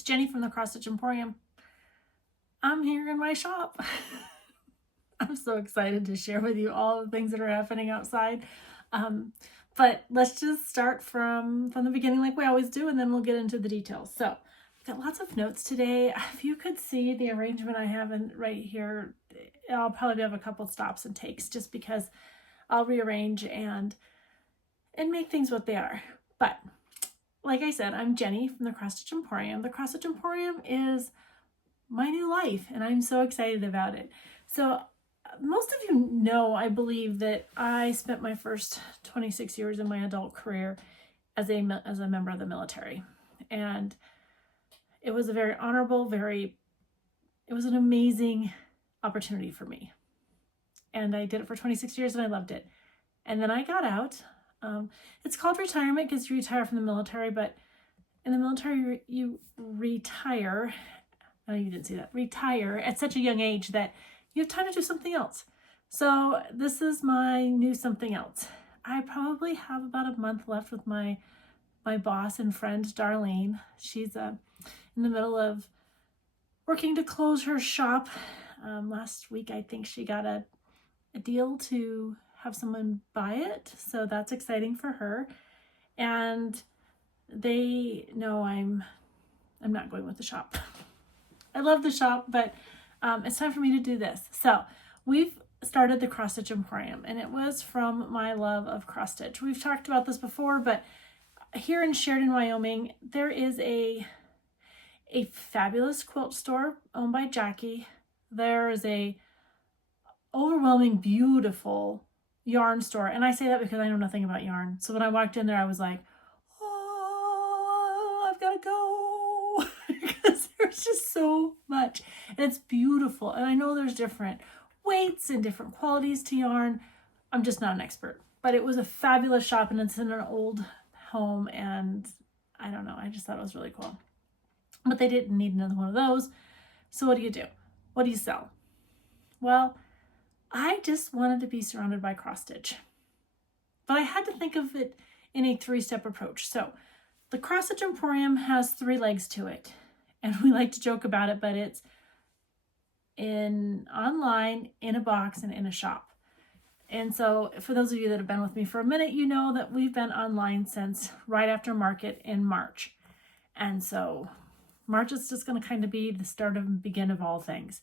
it's Jenny from the Cross Stitch Emporium. I'm here in my shop. I'm so excited to share with you all the things that are happening outside. But let's just start from the beginning like we always do, and then we'll get into the details. So I've got lots of notes today. If you could see the arrangement I have right here, I'll probably have a couple stops and takes just because I'll rearrange and make things what they are. But like I said, I'm Jenny from the Cross Stitch Emporium. The Cross Stitch Emporium is my new life, and I'm so excited about it. So most of you know, I believe, that I spent my first 26 years in my adult career as a member of the military. And it was a very honorable, it was an amazing opportunity for me. And I did it for 26 years and I loved it. And then I got out. It's called retirement because you retire from the military, but in the military you retire. Oh, you didn't see that. Retire at such a young age that you have time to do something else. So this is my new something else. I probably have about a month left with my boss and friend, Darlene. She's in the middle of working to close her shop. Last week, I think she got a deal to have someone buy it. So that's exciting for her. And they know I'm not going with the shop. I love the shop, but it's time for me to do this. So we've started the Cross Stitch Emporium, and it was from my love of cross stitch. We've talked about this before, but here in Sheridan, Wyoming, there is a fabulous quilt store owned by Jackie. There is a overwhelming, beautiful yarn store, and I say that because I know nothing about yarn. So when I walked in there, I was like, oh, I've got to go, because there's just so much, and it's beautiful. And I know there's different weights and different qualities to yarn. I'm just not an expert, but it was a fabulous shop, and it's in an old home, and I don't know, I just thought it was really cool. But they didn't need another one of those. So what do you do? What do you sell? Well, I just wanted to be surrounded by cross stitch, but I had to think of it in a 3-step approach. So the Cross Stitch Emporium has 3 legs to it, and we like to joke about it, but it's online, in a box, and in a shop. And so for those of you that have been with me for a minute, you know that we've been online since right after market in March. And so March is just going to kind of be the start and begin of all things.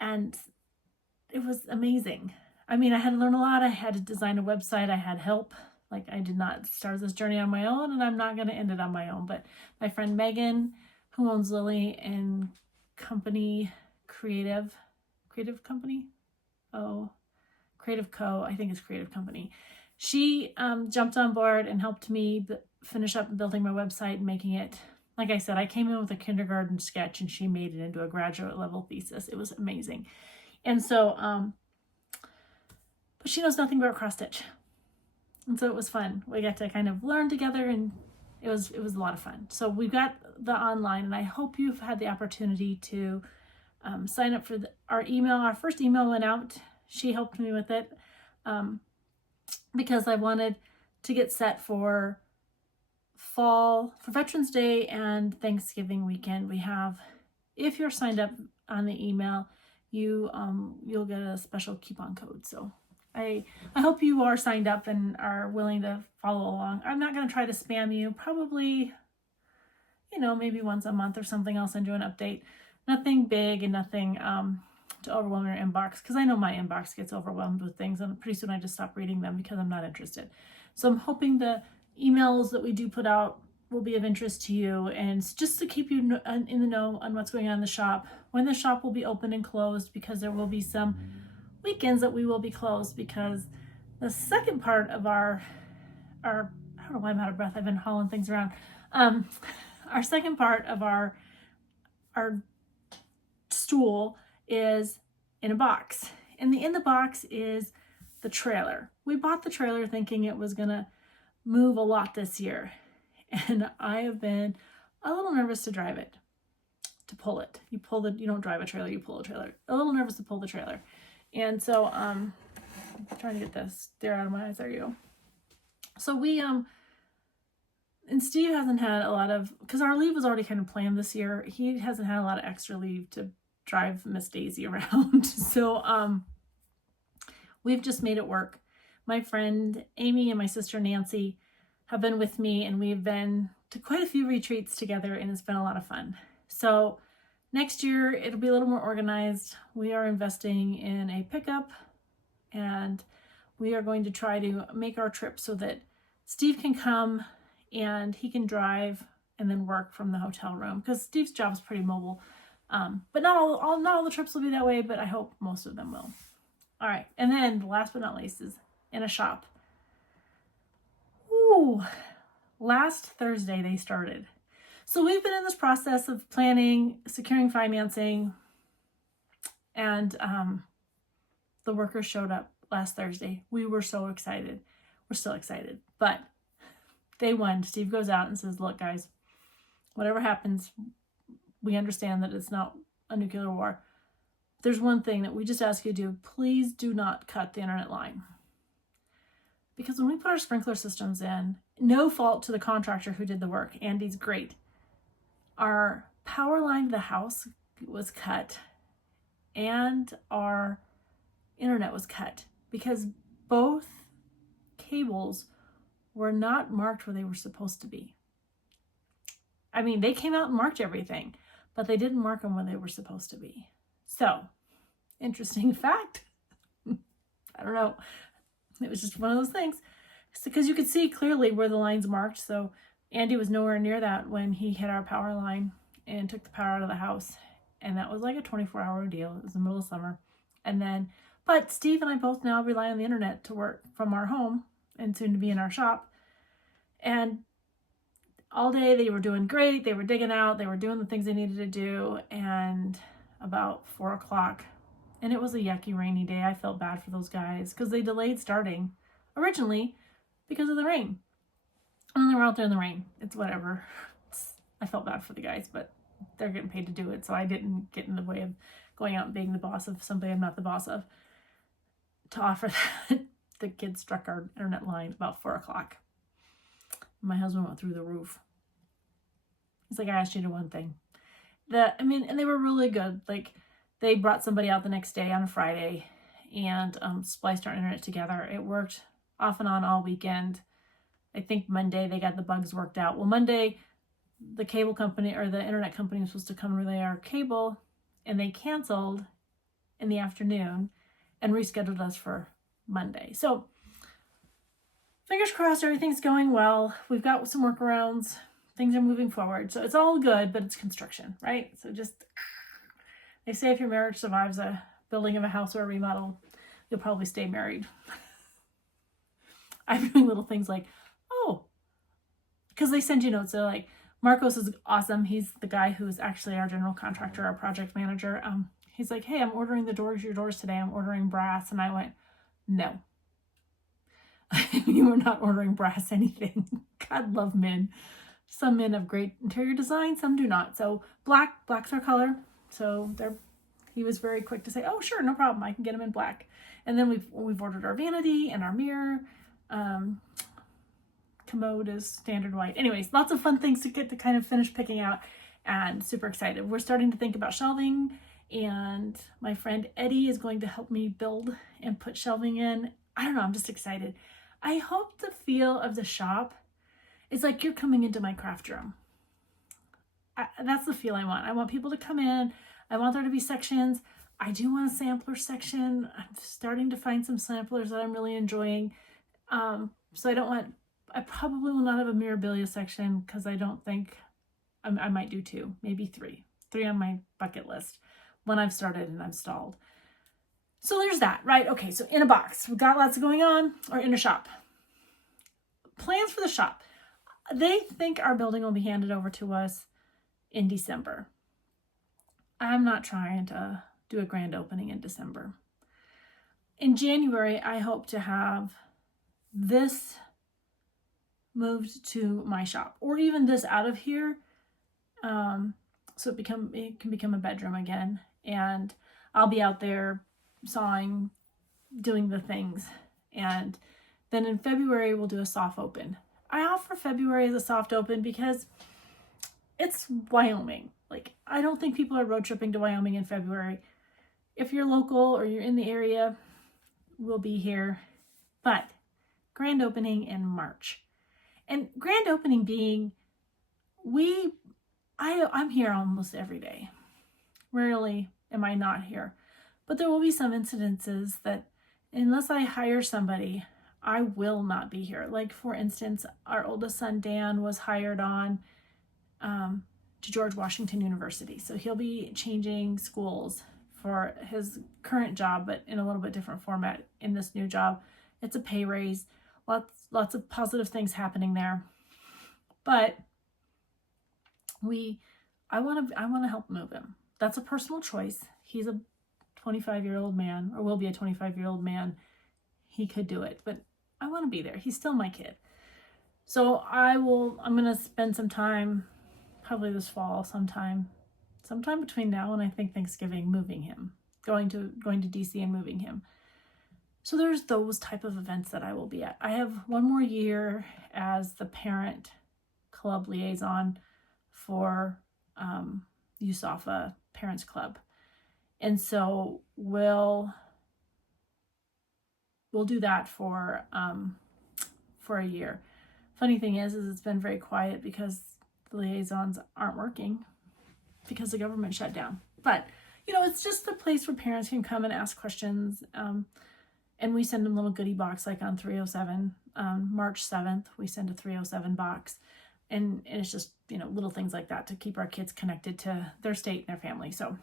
And it was amazing. I mean, I had to learn a lot. I had to design a website. I had help. Like, I did not start this journey on my own, and I'm not going to end it on my own. But my friend Megan, who owns Lily and Company Creative Company? Oh, Creative Co. I think it's Creative Company. She jumped on board and helped me finish up building my website and making it. Like I said, I came in with a kindergarten sketch, and she made it into a graduate level thesis. It was amazing. And so, but she knows nothing about cross stitch. And so it was fun. We got to kind of learn together, and it was a lot of fun. So we've got the online, and I hope you've had the opportunity to sign up for our email. Our first email went out. She helped me with it because I wanted to get set for fall, for Veterans Day and Thanksgiving weekend. We have, if you're signed up on the email, you'll get a special coupon code. So I hope you are signed up and are willing to follow along. I'm not going to try to spam you. Probably, maybe once a month or something, I'll send you an update. Nothing big and nothing to overwhelm your inbox, because I know my inbox gets overwhelmed with things, and pretty soon I just stop reading them because I'm not interested. So I'm hoping the emails that we do put out will be of interest to you, and just to keep you in the know on what's going on in the shop, when the shop will be open and closed, because there will be some weekends that we will be closed, because the second part of our I don't know why I'm out of breath, I've been hauling things around. Our second part of our stool is in a box, and in the box is the trailer. We bought the trailer thinking it was gonna move a lot this year, and I have been a little nervous to drive it, to pull it. You don't drive a trailer, you pull a trailer. A little nervous to pull the trailer. And so I'm trying to get this stare out of my eyes. There you go. So we and Steve hasn't had a lot of, because our leave was already kind of planned this year. He hasn't had a lot of extra leave to drive Miss Daisy around. So we've just made it work. My friend Amy and my sister Nancy have been with me, and we've been to quite a few retreats together, and it's been a lot of fun. So next year it'll be a little more organized. We are investing in a pickup, and we are going to try to make our trip so that Steve can come and he can drive and then work from the hotel room, because Steve's job is pretty mobile. But not all the trips will be that way, but I hope most of them will. All right, and then last but not least is in a shop. Ooh, last Thursday they started. So we've been in this process of planning, securing financing, and the workers showed up last Thursday. We were so excited. We're still excited. But day one, Steve goes out and says, look, guys, whatever happens, we understand that it's not a nuclear war. There's one thing that we just ask you to do. Please do not cut the internet line. Because when we put our sprinkler systems in, no fault to the contractor who did the work. Andy's great. Our power line to the house was cut, and our internet was cut because both cables were not marked where they were supposed to be. I mean, they came out and marked everything, but they didn't mark them where they were supposed to be. So, interesting fact. I don't know. It was just one of those things. Because you could see clearly where the line's marked. So Andy was nowhere near that when he hit our power line and took the power out of the house. And that was like a 24-hour deal. It was the middle of summer. And then, but Steve and I both now rely on the internet to work from our home and soon to be in our shop. And all day they were doing great. They were digging out. They were doing the things they needed to do. And about 4 o'clock, and it was a yucky rainy day. I felt bad for those guys because they delayed starting originally because of the rain. And they were out there in the rain. It's whatever. I felt bad for the guys, but they're getting paid to do it. So I didn't get in the way of going out and being the boss of somebody I'm not the boss of. To offer that, the kids struck our internet line about 4 o'clock. My husband went through the roof. He's like, I asked you to one thing. And they were really good. Like, they brought somebody out the next day on a Friday and spliced our internet together. It worked off and on all weekend. I think Monday they got the bugs worked out. Well, Monday, the cable company or the internet company was supposed to come relay our cable, and they canceled in the afternoon and rescheduled us for Monday. So fingers crossed, everything's going well. We've got some workarounds. Things are moving forward. So it's all good, but it's construction, right? So just, they say if your marriage survives a building of a house or a remodel, you'll probably stay married. I'm doing little things like, oh, because they send you notes. They're like, Marcos is awesome. He's the guy who's actually our general contractor, our project manager. He's like, hey, I'm ordering your doors today. I'm ordering brass. And I went, no. You are not ordering brass anything. God love men. Some men have great interior design, some do not. So black's our color. So he was very quick to say, oh, sure, no problem. I can get them in black. And then we've ordered our vanity and our mirror. Commode is standard white. Anyways, lots of fun things to get to kind of finish picking out, and super excited. We're starting to think about shelving, and my friend Eddie is going to help me build and put shelving in. I don't know, I'm just excited. I hope the feel of the shop is like you're coming into my craft room. That's the feel I want. I want people to come in. I want there to be sections. I do want a sampler section. I'm starting to find some samplers that I'm really enjoying. So I probably will not have a mirabilia section because I don't think, I might do 2, maybe 3. 3 on my bucket list when I've started and I've stalled. So there's that, right? Okay, so in a box, we've got lots going on, or in a shop. Plans for the shop. They think our building will be handed over to us in December. I'm not trying to do a grand opening in December. In January, I hope to have this moved to my shop, or even this out of here, so it can become a bedroom again, and I'll be out there sawing, doing the things. And then in February we'll do a soft open. I offer February as a soft open because it's Wyoming. Like, I don't think people are road tripping to Wyoming in February. If you're local or you're in the area, we'll be here. But grand opening in March. And grand opening being, I'm here almost every day. Rarely am I not here. But there will be some incidences that unless I hire somebody, I will not be here. Like, for instance, our oldest son, Dan, was hired on to George Washington University. So he'll be changing schools for his current job, but in a little bit different format in this new job. It's a pay raise, lots of positive things happening there. But I want to help move him. That's a personal choice. He's a 25-year-old man, or will be a 25-year-old man. He could do it, but I want to be there. He's still my kid. So I'm going to spend some time, probably this fall sometime between now and I think Thanksgiving, moving him, going to DC and moving him. So there's those type of events that I will be at. I have one more year as the parent club liaison for USAFA Parents Club. And so we'll do that for a year. Funny thing is it's been very quiet because the liaisons aren't working because the government shut down. But, it's just a place where parents can come and ask questions. And we send them a little goodie box, like on 307, March 7th, we send a 307 box. And it's just, little things like that to keep our kids connected to their state and their family. So,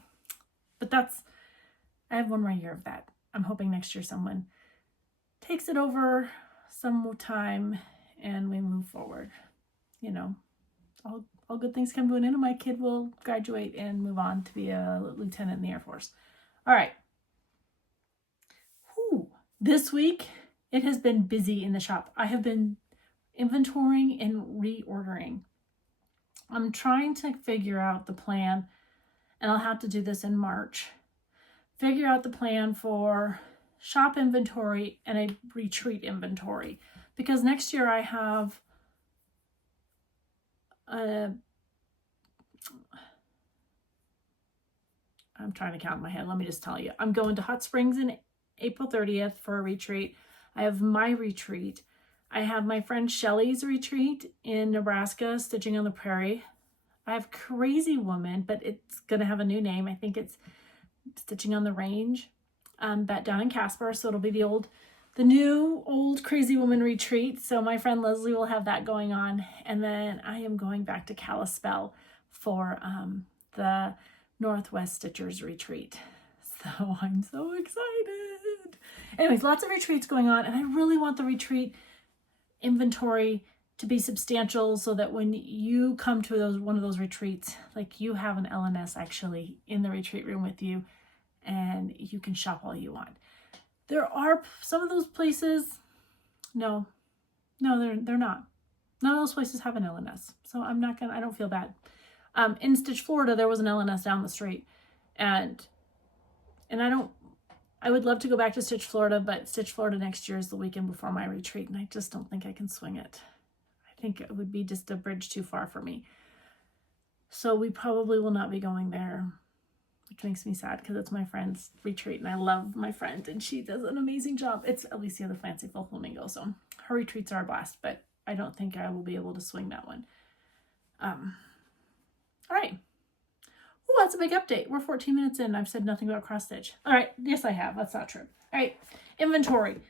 but I have one more year of that. I'm hoping next year someone takes it over some time and we move forward. All good things come to an end, and my kid will graduate and move on to be a lieutenant in the Air Force. All right. This week, it has been busy in the shop. I have been inventorying and reordering. I'm trying to figure out the plan, and I'll have to do this in March. Figure out the plan for shop inventory and a retreat inventory. Because next year I have I'm trying to count in my head. Let me just tell you. I'm going to Hot Springs in April 30th for a retreat. I have my retreat. I have my friend Shelly's retreat in Nebraska, Stitching on the Prairie. I have Crazy Woman, but it's going to have a new name. I think it's Stitching on the Range, that down in Casper. So it'll be the new old Crazy Woman retreat. So my friend Leslie will have that going on. And then I am going back to Kalispell for the Northwest Stitchers retreat. So I'm so excited. Anyways, lots of retreats going on. And I really want the retreat inventory to be substantial so that when you come to one of those retreats, like, you have an LNS actually in the retreat room with you and you can shop all you want. There are some of those places, no, they're not. None of those places have an LNS. So I don't feel bad. In Stitch, Florida, there was an LNS down the street, and I would love to go back to Stitch, Florida, but Stitch, Florida next year is the weekend before my retreat, and I just don't think I can swing it. I think it would be just a bridge too far for me. So we probably will not be going there, which makes me sad because it's my friend's retreat, and I love my friend, and she does an amazing job. It's Alicia the Fanciful Flamingo, so her retreats are a blast, but I don't think I will be able to swing that one. All right. Oh, that's a big update. We're 14 minutes in. I've said nothing about cross stitch. All right. Yes, I have. That's not true. All right. Inventory.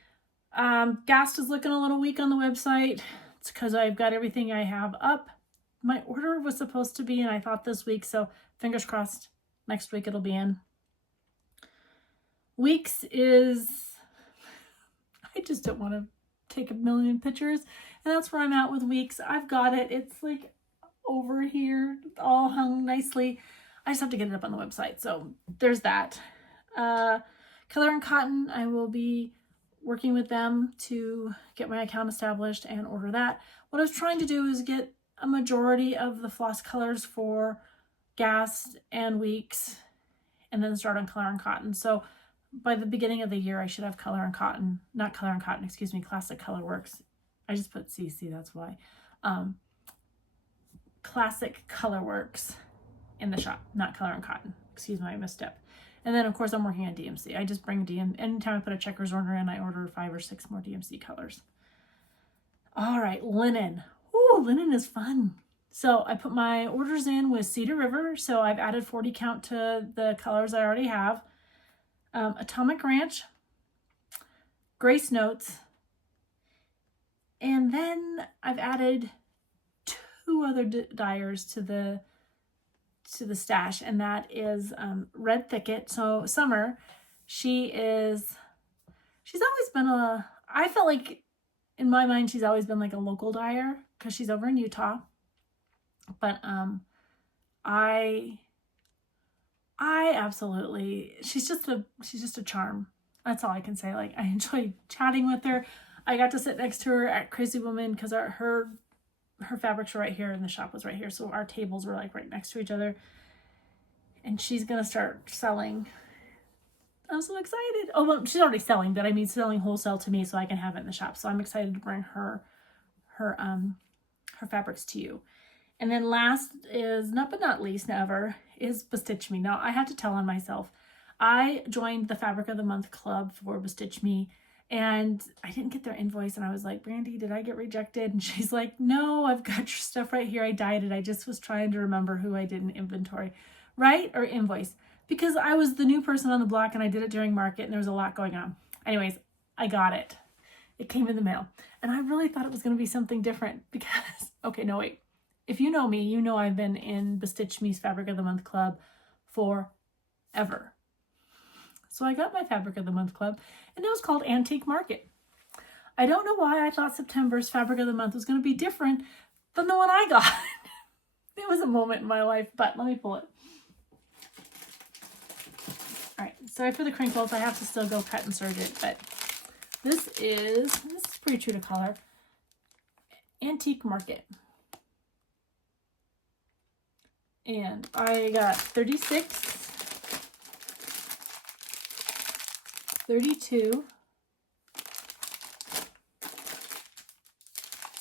Gast is looking a little weak on the website. It's because I've got everything I have up. My order was supposed to be in, I thought, this week. So fingers crossed, next week it'll be in. Weeks is, I just don't want to take a million pictures. And that's where I'm at with Weeks. I've got it. It's like over here, all hung nicely. I just have to get it up on the website. So there's that. Color and Cotton, I will be working with them to get my account established and order that. What I was trying to do is get a majority of the floss colors for Gast and Weeks, and then start on Color and Cotton. So by the beginning of the year, I should have Color and Cotton, not Color and Cotton, excuse me, Classic Colorworks I just put CC, that's why. Classic Colorworks in the shop, not Color and Cotton. Excuse my misstep. And then, of course, I'm working on DMC. I just bring anytime I put a checkers order in, I order 5 or 6 more DMC colors. All right, linen. Ooh, linen is fun. So I put my orders in with Cedar River. So I've added 40 count to the colors I already have. Atomic Ranch, Grace Notes, and then I've added 2 other dyers to the stash, and that is Red Thicket. So Summer, she's always been I felt like in my mind she's always been like a local dyer because she's over in Utah. But I absolutely, she's just a charm. That's all I can say. Like, I enjoy chatting with her. I got to sit next to her at Crazy Woman because her fabrics were right here and the shop was right here. So our tables were like right next to each other. And she's going to start selling. I'm so excited. Oh, well, she's already selling, but I mean selling wholesale to me so I can have it in the shop. So I'm excited to bring her fabrics to you. And then last is, not least ever, is Bestitch Me. Now, I have to tell on myself. I joined the Fabric of the Month club for Bestitch Me, and I didn't get their invoice, and I was like, Brandy, did I get rejected? And she's like, no, I've got your stuff right here. I dyed it. I just was trying to remember who I did in inventory, right? Or invoice. Because I was the new person on the block, and I did it during market, and there was a lot going on. Anyways, I got it. It came in the mail. And I really thought it was going to be something different because, okay, no, wait. If you know me, you know I've been in Bestitch Me's Fabric of the Month club forever. So I got my Fabric of the Month club, and it was called Antique Market. I don't know why I thought September's Fabric of the Month was going to be different than the one I got. It was a moment in my life, but let me pull it. All right, sorry for the crinkles. I have to still go cut and serge it, but this is pretty true to color. Antique Market. And I got 36, 32,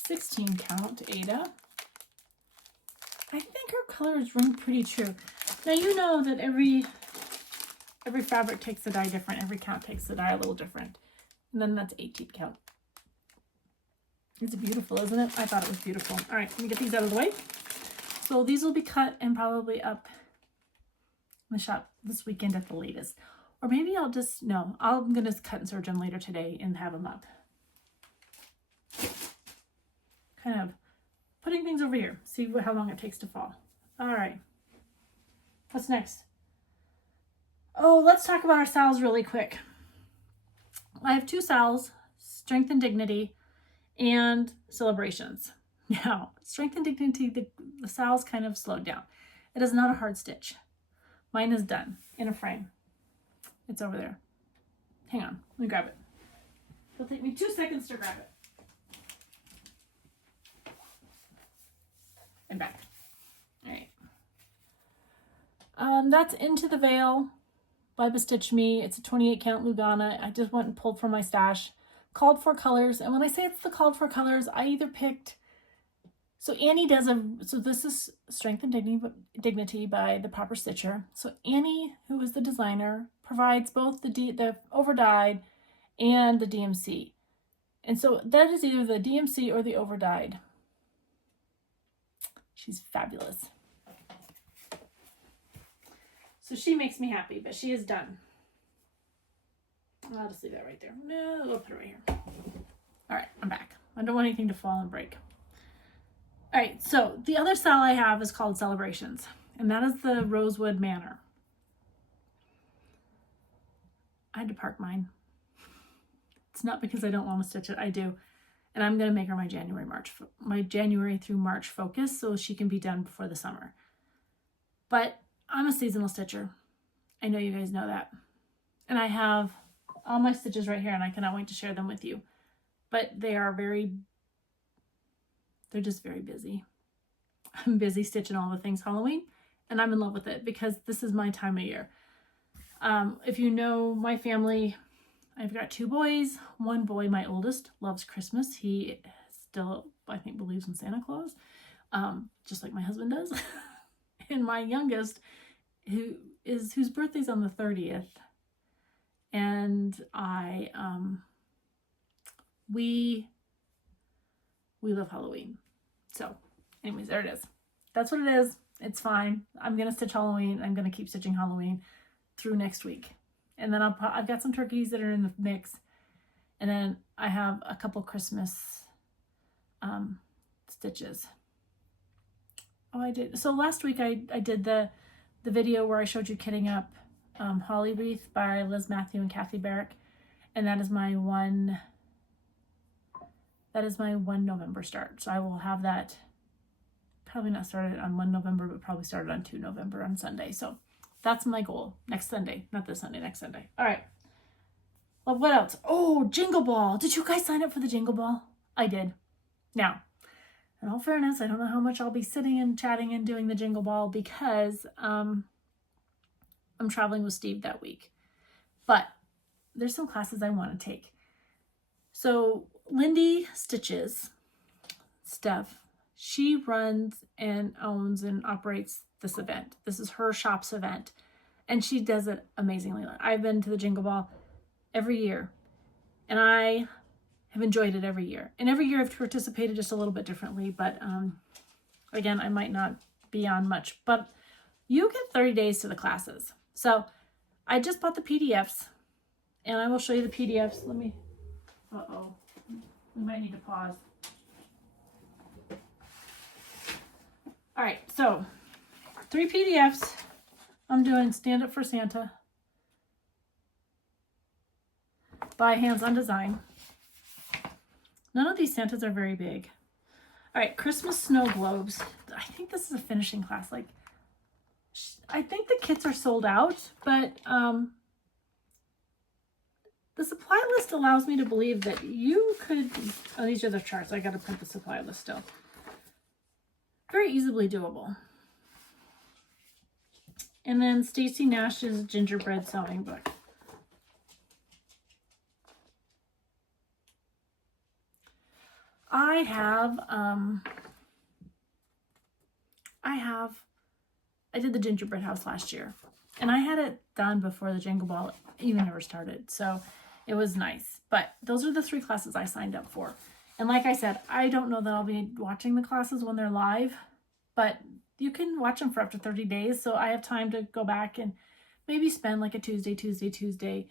16 count Ada. I think her colors ring pretty true. Now you know that every fabric takes the dye different. Every count takes the dye a little different. And then that's 18 count. It's beautiful, isn't it? I thought it was beautiful. All right, let me get these out of the way. So these will be cut and probably up in the shop this weekend at the latest. Or maybe I'm going to cut and serge them later today and have them up. Kind of putting things over here. See how long it takes to fall. All right. What's next? Oh, let's talk about our sals really quick. I have 2 sals, Strength and Dignity and Celebrations. Now, Strength and Dignity, the sal's kind of slowed down. It is not a hard stitch. Mine is done in a frame. It's over there. Hang on, let me grab it. It'll take me 2 seconds to grab it. I'm back. All right. That's Into the Veil by Bestitch Me. It's a 28 count Lugana. I just went and pulled from my stash. Called for colors. And when I say it's the called for colors, I either picked... So Annie so this is Strength and Dignity by the Proper Stitcher. So Annie, who is the designer, provides both the overdyed and the DMC. And so that is either the DMC or the overdyed. She's fabulous. So she makes me happy, but she is done. I'll just leave that right there. No, we'll put it right here. All right, I'm back. I don't want anything to fall and break. All right, so the other sal I have is called Celebrations, and that is the Rosewood Manor. I had to park mine. It's not because I don't want to stitch it, I do. And I'm going to make her my January through March focus so she can be done before the summer. But I'm a seasonal stitcher. I know you guys know that. And I have all my stitches right here, and I cannot wait to share them with you. But they're just very busy. I'm busy stitching all the things Halloween, and I'm in love with it because this is my time of year. If you know my family, I've got 2 boys. One boy, my oldest, loves Christmas. He still, I think, believes in Santa Claus, just like my husband does. And my youngest, whose birthday's on the 30th, and we love Halloween. So anyways, there it is. That's what it is. It's fine. I'm going to stitch Halloween. I'm going to keep stitching Halloween through next week. And then I've got some turkeys that are in the mix. And then I have a couple Christmas stitches. Oh, I did. So last week I did the video where I showed you kitting up Holly Wreath by Liz Mathews and Kathy Barrick. And that is my one November start. So I will have that probably not started on 1 November, but probably started on 2 November on Sunday. So that's my goal. Next Sunday. Not this Sunday, next Sunday. All right. Well, what else? Oh, Jingle Ball. Did you guys sign up for the Jingle Ball? I did. Now, in all fairness, I don't know how much I'll be sitting and chatting and doing the Jingle Ball because I'm traveling with Steve that week. But there's some classes I want to take. So Lindy Stitches, Steph, she runs and owns and operates this event. This is her shop's event. And she does it amazingly. I've been to the Jingle Ball every year. And I have enjoyed it every year. And every year I've participated just a little bit differently. But again, I might not be on much. But you get 30 days to the classes. So I just bought the PDFs. And I will show you the PDFs. Let me... Uh-oh. We might need to pause. All right, so 3 PDFs. I'm doing Stand Up for Santa by Hands On Design. None of these Santas are very big. All right, Christmas Snow Globes. I think this is a finishing class. Like, I think the kits are sold out, but the supply list allows me to believe that you could, oh, these are the charts. I got to print the supply list still. Very easily doable. And then Stacy Nash's Gingerbread Sewing Book. I did the gingerbread house last year, and I had it done before the Jingle Ball even ever started, so it was nice. But those are the 3 classes I signed up for. And like I said, I don't know that I'll be watching the classes when they're live, but you can watch them for up to 30 days, so I have time to go back and maybe spend like a Tuesday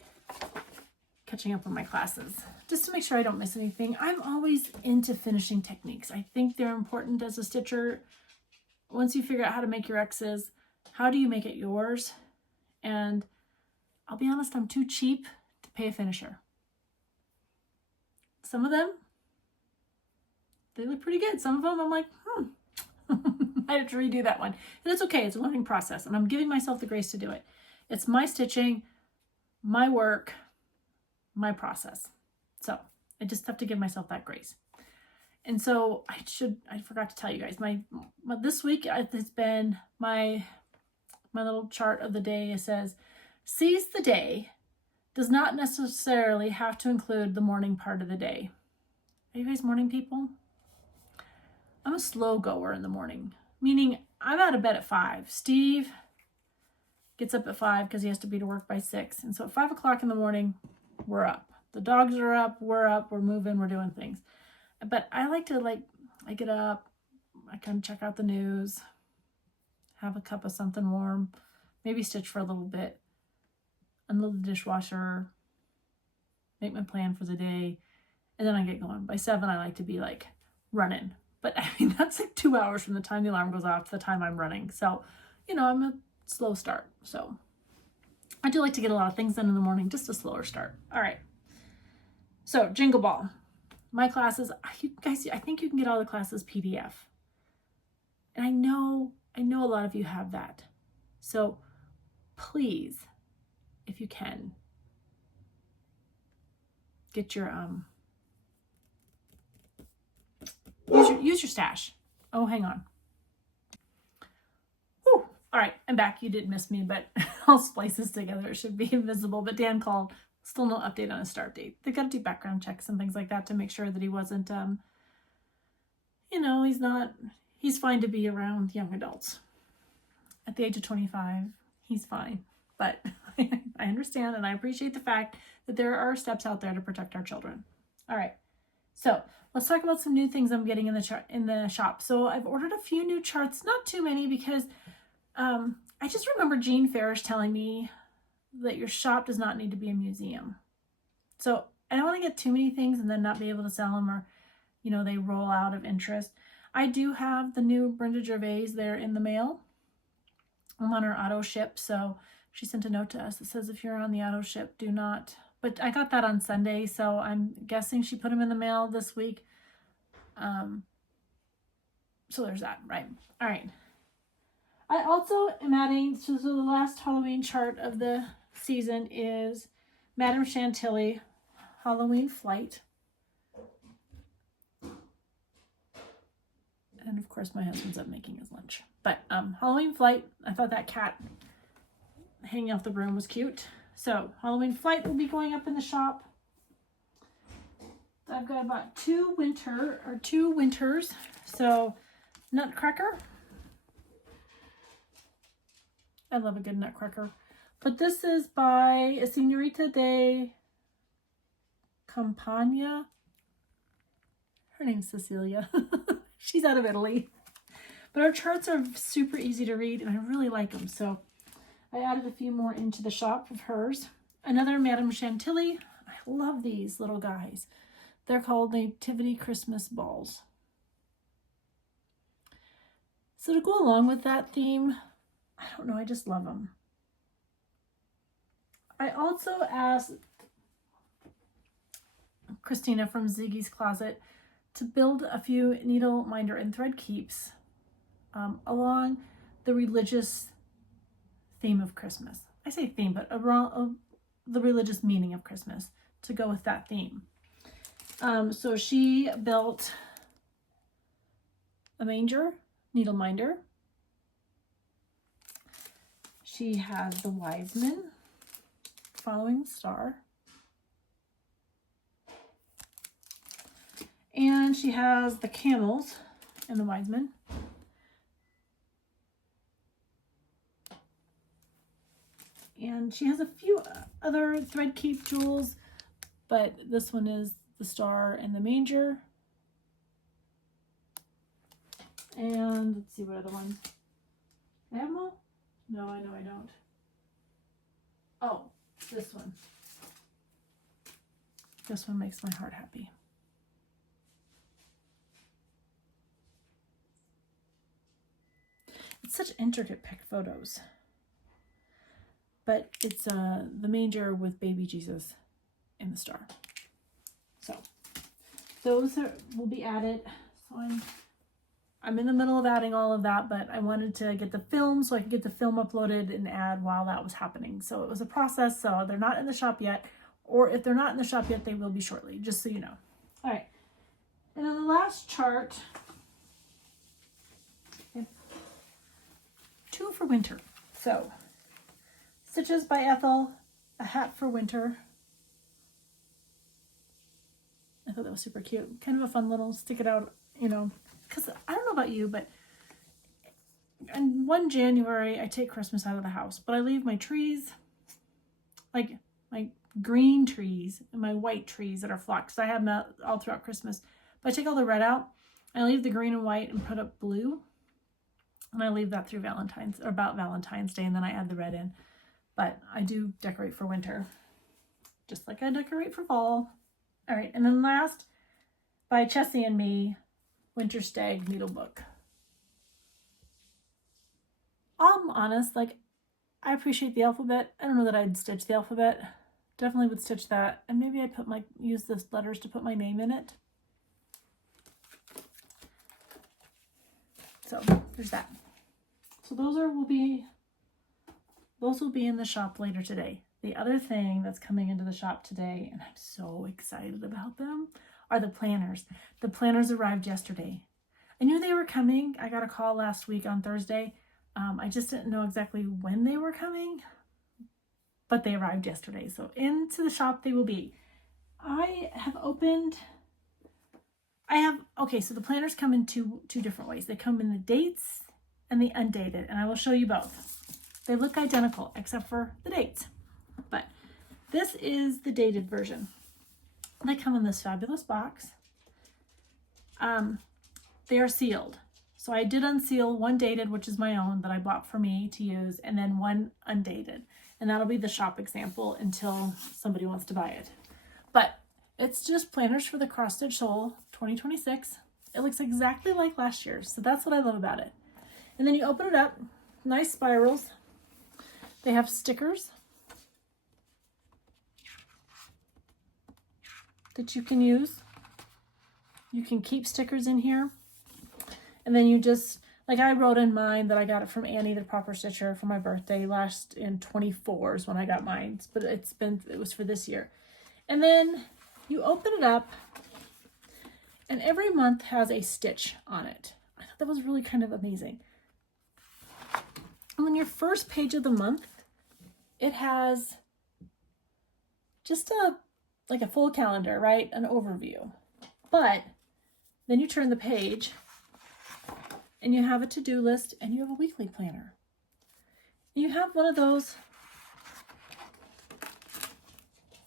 catching up on my classes, just to make sure I don't miss anything. I'm always into finishing techniques. I think they're important as a stitcher. Once you figure out how to make your X's, how do you make it yours? And I'll be honest, I'm too cheap to pay a finisher. Some of them, they look pretty good. Some of them I'm like, I have to redo that one. And it's okay, it's a learning process, and I'm giving myself the grace to do it. It's my stitching, my work, my process. So I just have to give myself that grace. And so I forgot to tell you guys, my this week it's been my little chart of the day. It says, seize the day does not necessarily have to include the morning part of the day. Are you guys morning people? I'm a slow goer in the morning, meaning I'm out of bed at 5. Steve gets up at 5 because he has to be to work by 6. And so at 5 o'clock in the morning, we're up. The dogs are up, we're moving, we're doing things. But I like to, I get up, I kind of check out the news, have a cup of something warm, maybe stitch for a little bit, unload the dishwasher, make my plan for the day, and then I get going. By 7, I like to be running. But I mean, that's 2 hours from the time the alarm goes off to the time I'm running. So, I'm a slow start. So I do like to get a lot of things done in the morning, just a slower start. All right. So Jingle Ball. My classes, you guys, I think you can get all the classes PDF. And I know a lot of you have that. So please, if you can, get your, use your stash. Oh, hang on. Whew. All right, I'm back. You didn't miss me, but I'll splice this together. It should be invisible, but Dan called. Still no update on his start date. They've got to do background checks and things like that to make sure that he wasn't you know, he's fine to be around young adults. At the age of 25, he's fine. But I understand and I appreciate the fact that there are steps out there to protect our children. All right, so let's talk about some new things I'm getting in the shop. So I've ordered a few new charts, not too many, because I just remember Jean Farish telling me that your shop does not need to be a museum. So I don't want to get too many things and then not be able to sell them, or, you know, they roll out of interest. I do have the new Brenda Gervais there in the mail. I'm on her auto ship, so she sent a note to us that says if you're on the auto ship, do not. But I got that on Sunday, so I'm guessing she put them in the mail this week. So there's that, right? All right. I also am adding, so the last Halloween chart of the season is Madame Chantilly Halloween Flight. And of course my husband's up making his lunch. But Halloween Flight, I thought that cat hanging off the broom was cute. So Halloween Flight will be going up in the shop. I've got about two winters. So Nutcracker. I love a good Nutcracker. But this is by a Senorita de Campagna. Her name's Cecilia. She's out of Italy. But our charts are super easy to read and I really like them. So I added a few more into the shop of hers. Another Madame Chantilly. I love these little guys. They're called Nativity Christmas Balls. So to go along with that theme, I don't know, I just love them. I also asked Christina from Ziggy's Closet to build a few needle minder and thread keeps along the religious theme of Christmas. I say theme, but around the religious meaning of Christmas to go with that theme. So she built a manger needle minder. She has the wise men following the star. And she has the camels and the wise men. And she has a few other thread keep jewels, but this one is the star and the manger. And let's see what other ones. I have them all? No, I know I don't. Oh, this one. This one makes my heart happy. It's such intricate picked photos. But it's the manger with baby Jesus in the star. So those will be added. So I'm in the middle of adding all of that, but I wanted to get the film so I could get the film uploaded and add while that was happening. So it was a process. So they're not in the shop yet, or if they're not in the shop yet, they will be shortly, just so you know. All right. And then the last chart, two for winter. So Stitches by Ethel, a hat for winter. I thought that was super cute. Kind of a fun little stick it out, you know, because I don't know about you, but in 1 January, I take Christmas out of the house, but I leave my trees, like my green trees and my white trees that are flocked, because I have them out all throughout Christmas. But I take all the red out, I leave the green and white and put up blue, and I leave that through Valentine's, or about Valentine's Day, and then I add the red in. But I do decorate for winter, just like I decorate for fall. All right, and then last, by Chessie and Me, Winter Stag Needle Book. I'm honest, like, I appreciate the alphabet. I don't know that I'd stitch the alphabet. Definitely would stitch that. And maybe I'd use the letters to put my name in it. So there's that. So those will be in the shop later today. The other thing that's coming into the shop today, and I'm so excited about them, are the planners. The planners arrived yesterday. I knew they were coming. I got a call last week on Thursday. I just didn't know exactly when they were coming, but they arrived yesterday. So into the shop they will be. I have opened I have, okay, so the planners come in two different ways. They come in the dates and the undated, and I will show you both. They look identical except for the dates, but this is the dated version. They come in this fabulous box. They are sealed. So I did unseal one dated, which is my own that I bought for me to use, and then one undated. And that'll be the shop example until somebody wants to buy it. But it's just planners for the Cross Stitch Soul 2026. It looks exactly like last year's, so that's what I love about it. And then you open it up, nice spirals. They have stickers that you can use. You can keep stickers in here. And then you just, like I wrote in mine that I got it from Annie, the proper stitcher, for my birthday last in 24 is when I got mine, but it was for this year. And then you open it up and every month has a stitch on it. I thought that was really kind of amazing. And on your first page of the month, it has just like a full calendar, right? An overview. But then you turn the page and you have a to-do list and you have a weekly planner. And you have one of those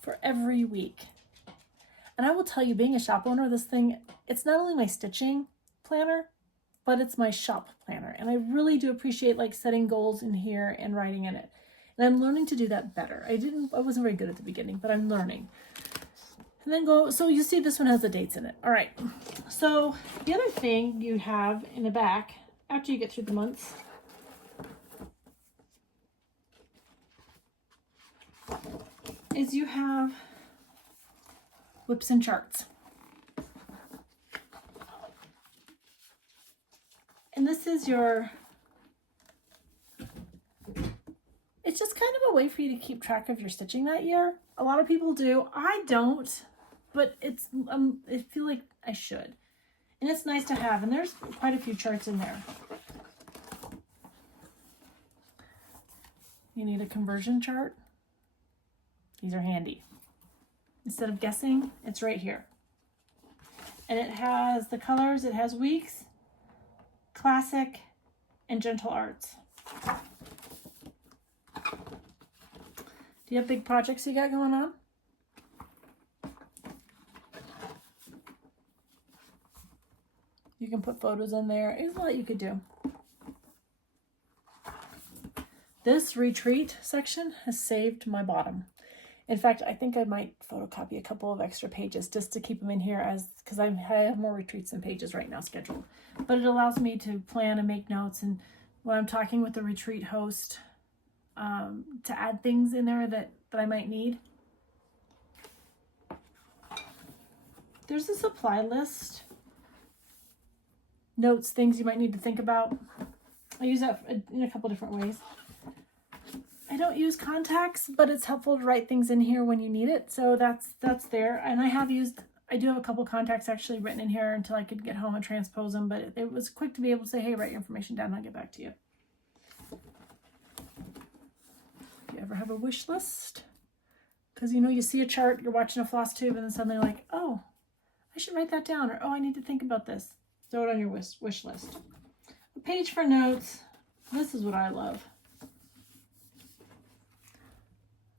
for every week. And I will tell you, being a shop owner, this thing, it's not only my stitching planner, but it's my shop planner. And I really do appreciate like setting goals in here and writing in it. And I'm learning to do that better. I wasn't very good at the beginning, but I'm learning. And then so you see this one has the dates in it. All right. So the other thing you have in the back, after you get through the months, is you have whips and charts. And this is it's just kind of a way for you to keep track of your stitching that year. A lot of people do. I don't, but I feel like I should. And it's nice to have, and there's quite a few charts in there. You need a conversion chart. These are handy. Instead of guessing, it's right here. And it has the colors, it has weeks, classic, and gentle arts. Do you have big projects you got going on? You can put photos in there. There's a lot you could do. This retreat section has saved my bottom. In fact, I think I might photocopy a couple of extra pages just to keep them in here because I have more retreats than pages right now scheduled. But it allows me to plan and make notes, and when I'm talking with the retreat host, to add things in there that I might need. There's a supply list. Notes, things you might need to think about. I use that in a couple different ways. I don't use contacts, but it's helpful to write things in here when you need it. So that's there. And I do have a couple contacts actually written in here until I could get home and transpose them, but it was quick to be able to say, hey, write your information down and I'll get back to you. If you ever have a wish list, because you see a chart, you're watching a FlossTube, and then suddenly you're like, oh, I should write that down, or oh, I need to think about this. Throw it on your wish list. A page for notes. This is what I love.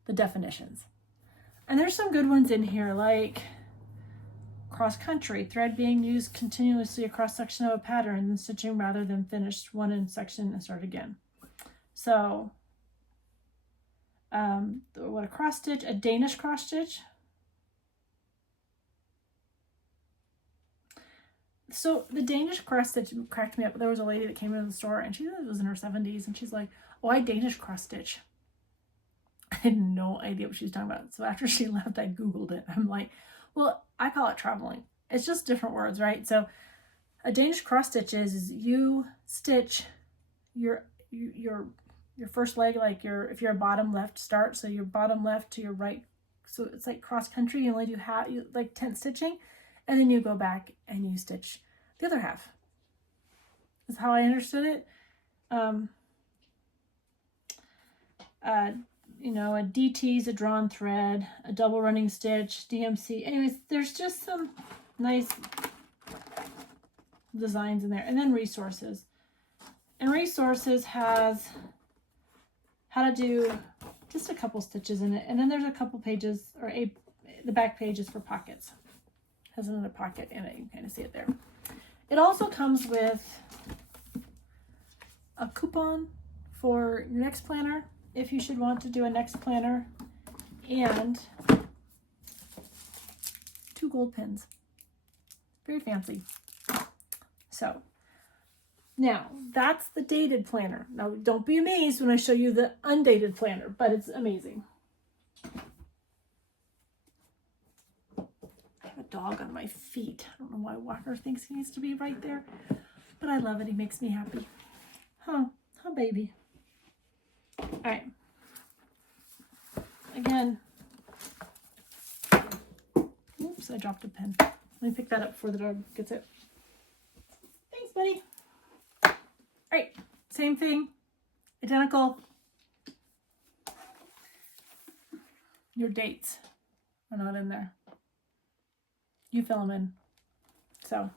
The definitions. And there's some good ones in here, like cross country, thread being used continuously across section of a pattern and stitching rather than finished one in section and start again. So what a cross stitch, a Danish cross stitch. So the Danish cross stitch cracked me up. There was a lady that came into the store and she was in her 70s and she's like, oh, I Danish cross stitch. I had no idea what she was talking about. So after she left, I Googled it. I'm like, well, I call it traveling. It's just different words, right? So a Danish cross stitch is you stitch your first leg, like if you're a bottom left start, so your bottom left to your right. So it's like cross country. You only do like tent stitching, and then you go back and you stitch the other half. That's how I understood it. A DT is a drawn thread, a double running stitch, DMC. Anyways, there's just some nice designs in there. And then resources. And resources has how to do just a couple stitches in it. And then there's a couple pages, or the back page is for pockets. Has another pocket in it. You can kind of see it there. It also comes with a coupon for your next planner, if you should want to do a next planner, and 2 gold pins. Very fancy. So now that's the dated planner. Now don't be amazed when I show you the undated planner, but it's amazing. I have a dog on my feet. I don't know why Walker thinks he needs to be right there, but I love it. He makes me happy. Huh, baby. All right. Again, oops, I dropped a pen. Let me pick that up before the dog gets it. Thanks, buddy. All right, same thing, identical. Your dates are not in there. You fill them in. So,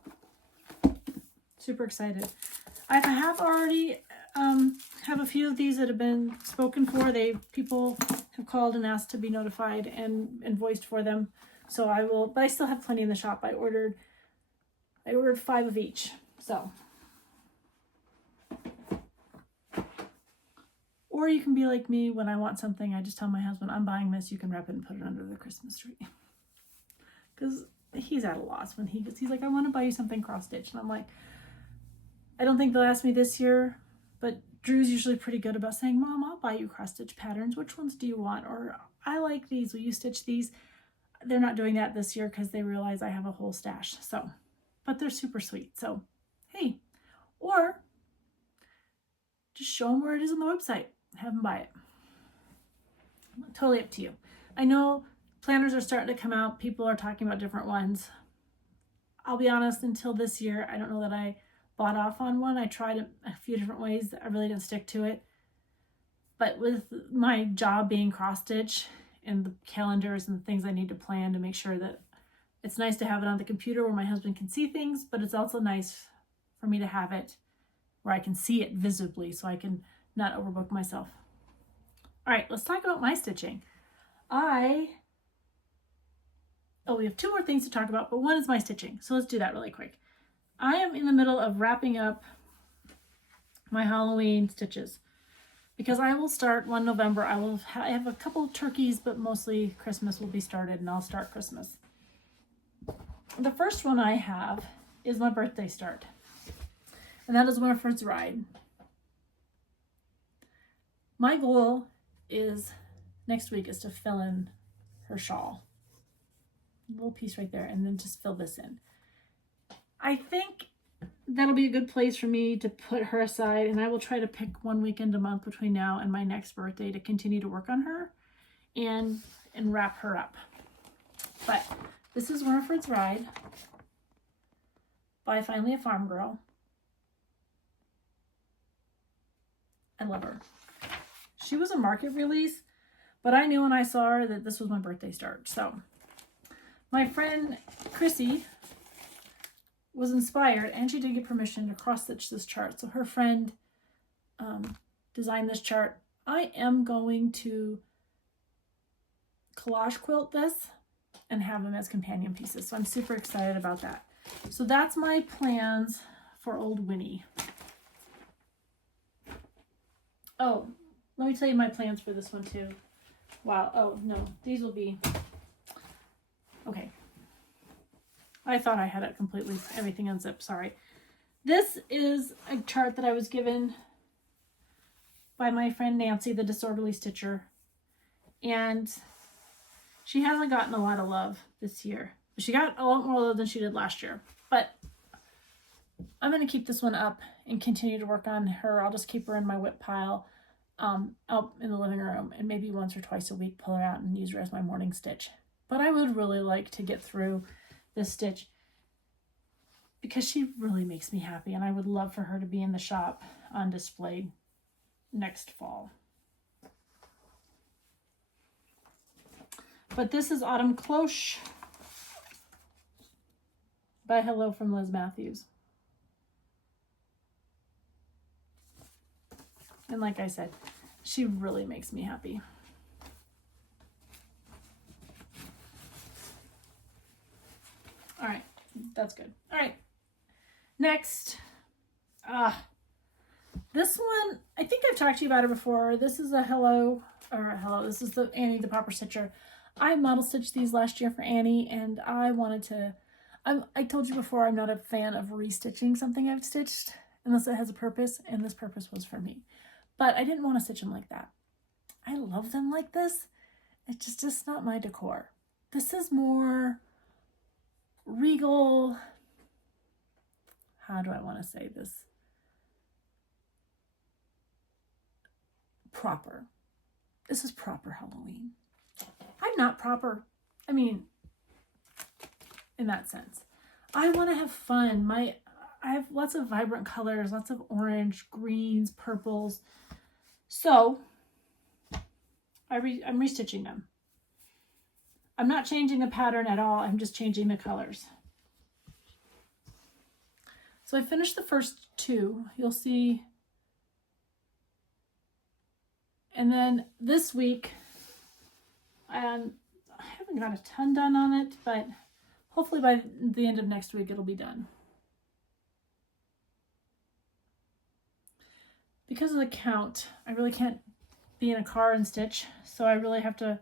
super excited. I have already have a few of these that have been spoken for. People have called and asked to be notified and voiced for them. So I will, but I still have plenty in the shop. I ordered 5 of each. So, or you can be like me. When I want something, I just tell my husband, I'm buying this. You can wrap it and put it under the Christmas tree. Because he's at a loss when he's like, I want to buy you something cross stitch. And I'm like, I don't think they'll ask me this year, but Drew's usually pretty good about saying, Mom, I'll buy you cross stitch patterns. Which ones do you want? Or I like these. Will you stitch these? They're not doing that this year because they realize I have a whole stash. So, but they're super sweet. So, hey, or just show them where it is on the website. Have them buy it. Totally up to you. I know planners are starting to come out. People are talking about different ones. I'll be honest, until this year, I don't know that I bought off on one. I tried a few different ways. I really didn't stick to it. But with my job being cross stitch and the calendars and the things I need to plan to make sure that it's nice to have it on the computer where my husband can see things, but it's also nice for me to have it where I can see it visibly so I can not overbook myself. All right, let's talk about my stitching. We have 2 more things to talk about, but one is my stitching. So let's do that really quick. I am in the middle of wrapping up my Halloween stitches because I will start 1 November. I have a couple of turkeys, but mostly Christmas will be started, and I'll start Christmas. The first one I have is my birthday start, and that is Winifred's Ride. My goal is next week is to fill in her shawl. A little piece right there, and then just fill this in. I think that'll be a good place for me to put her aside, and I will try to pick 1 weekend a month between now and my next birthday to continue to work on her and wrap her up. But this is Winifred's Ride by Finally a Farm Girl. I love her. She was a market release, but I knew when I saw her that this was my birthday start. So my friend Chrissy was inspired, and she did get permission to cross stitch this chart. So her friend designed this chart. I am going to collage quilt this and have them as companion pieces. So I'm super excited about that. So that's my plans for old Winnie. Oh, let me tell you my plans for this one too. Wow. Oh no, these will be okay. I thought I had it completely, everything unzipped, sorry. This is a chart that I was given by my friend Nancy, the Disorderly Stitcher. And she hasn't gotten a lot of love this year. She got a lot more love than she did last year. But I'm going to keep this one up and continue to work on her. I'll just keep her in my whip pile out in the living room, and maybe once or twice a week pull her out and use her as my morning stitch. But I would really like to get through this stitch because she really makes me happy, and I would love for her to be in the shop on display next fall. But this is Autumn Cloche by Hello from Liz Mathews. And like I said, she really makes me happy. All right, that's good. All right, next, this one, I think I've talked to you about it before. This is a this is the Annie the Proper Stitcher. I model stitched these last year for Annie, and I wanted to, I told you before, I'm not a fan of restitching something I've stitched unless it has a purpose, and this purpose was for me. But I didn't want to stitch them like that. I love them like this. It's just not my decor. This is more regal. How do I want to say this? Proper. This is proper Halloween. I'm not proper. I mean, in that sense. I want to have fun. I have lots of vibrant colors, lots of orange, greens, purples. So I'm restitching them. I'm not changing the pattern at all. I'm just changing the colors. So I finished the first two. You'll see. And then this week, I haven't got a ton done on it, but hopefully by the end of next week, it'll be done. Because of the count, I really can't be in a car and stitch, so I really have to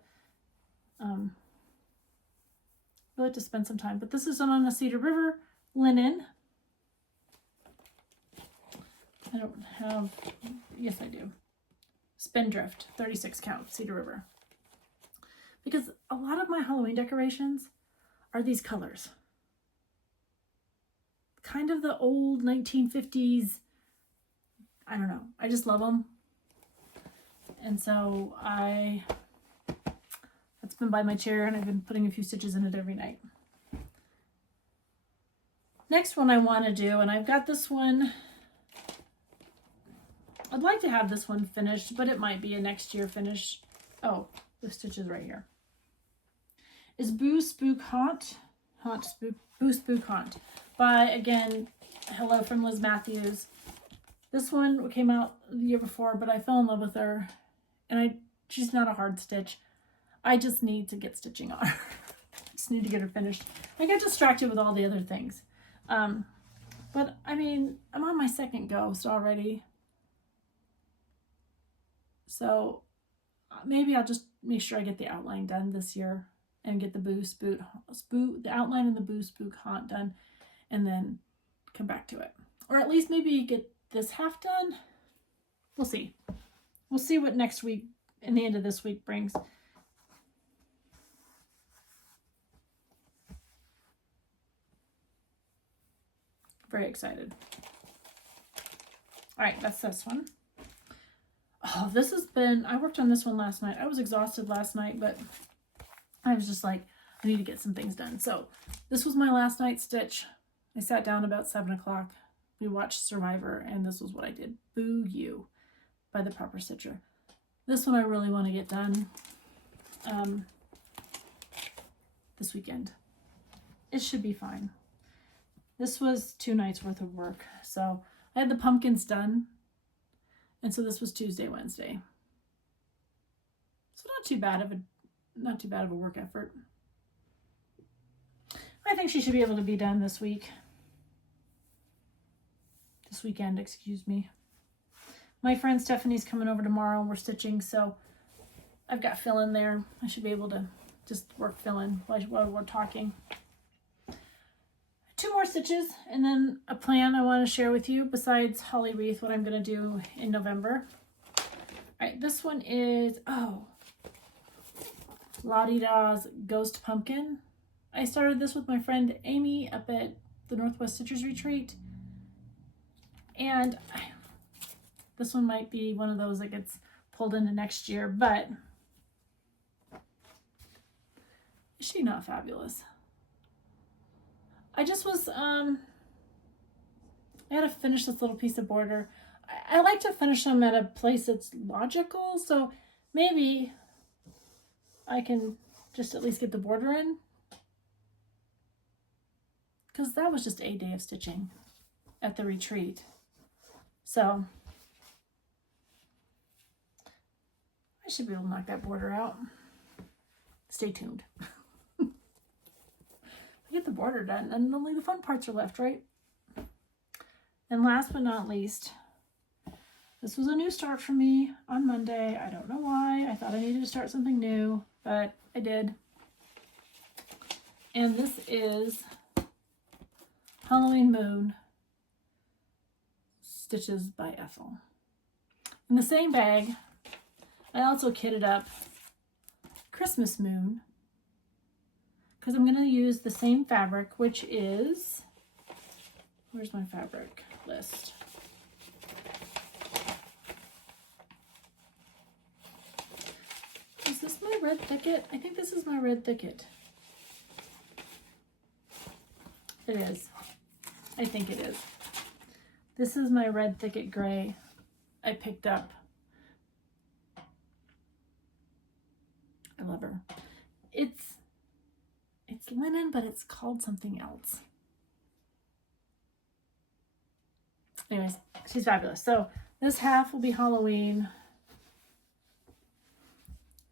spend some time. But this is on a Cedar River linen. I don't have, yes I do. Spindrift, 36 count, Cedar River. Because a lot of my Halloween decorations are these colors. Kind of the old 1950s, I don't know, I just love them. And so that's been by my chair, and I've been putting a few stitches in it every night. Next one I want to do, and I've got this one, I'd like to have this one finished, but it might be a next year finish. Oh, the stitch is right here. Is Boo Spook Haunt. Boo Spook Haunt. By, again, hello from Liz Mathews. This one came out the year before, but I fell in love with her. And she's not a hard stitch. I just need to get stitching on her. I just need to get her finished. I get distracted with all the other things. But, I mean, I'm on my second ghost already. So maybe I'll just make sure I get the outline done this year and get the outline and the Boo Spook Haunt done, and then come back to it. Or at least maybe get this half done. We'll see. We'll see what next week and the end of this week brings. Very excited. All right, that's this one. Oh, this has been, I worked on this one last night. I was exhausted last night, but I was just like, I need to get some things done. So this was my last night's stitch. I sat down about 7 o'clock. We watched Survivor, and this was what I did. Boo You by the Proper Stitcher. This one I really want to get done this weekend. It should be fine. This was 2 nights worth of work. So I had the pumpkins done. And so this was Tuesday, Wednesday. So not too bad of a work effort. I think she should be able to be done this weekend, excuse me. My friend Stephanie's coming over tomorrow and we're stitching, so I've got fill in there. I should be able to just work fill in while we're talking. 2 more stitches and then a plan I want to share with you besides Holly Wreath, what I'm going to do in November. All right, this one is, Lottie Daw's Ghost Pumpkin. I started this with my friend Amy up at the Northwest Stitchers Retreat. And this one might be one of those that gets pulled into next year, but is she not fabulous? I just was, I had to finish this little piece of border. I like to finish them at a place that's logical, so maybe I can just at least get the border in. Because that was just a day of stitching at the retreat. So I should be able to knock that border out. Stay tuned. Get the border done, and only the fun parts are left, right? And last but not least, this was a new start for me on Monday. I don't know why. I thought I needed to start something new, but I did. And this is Halloween Moon Stitches by Ethel. In the same bag, I also kitted up Christmas Moon, because I'm going to use the same fabric, which is, where's my fabric list? Is this my red thicket? I think this is my red thicket. It is. I think it is. This is my red thicket gray I picked up. I love her. It's linen, but it's called something else. Anyways, she's fabulous. So this half will be Halloween.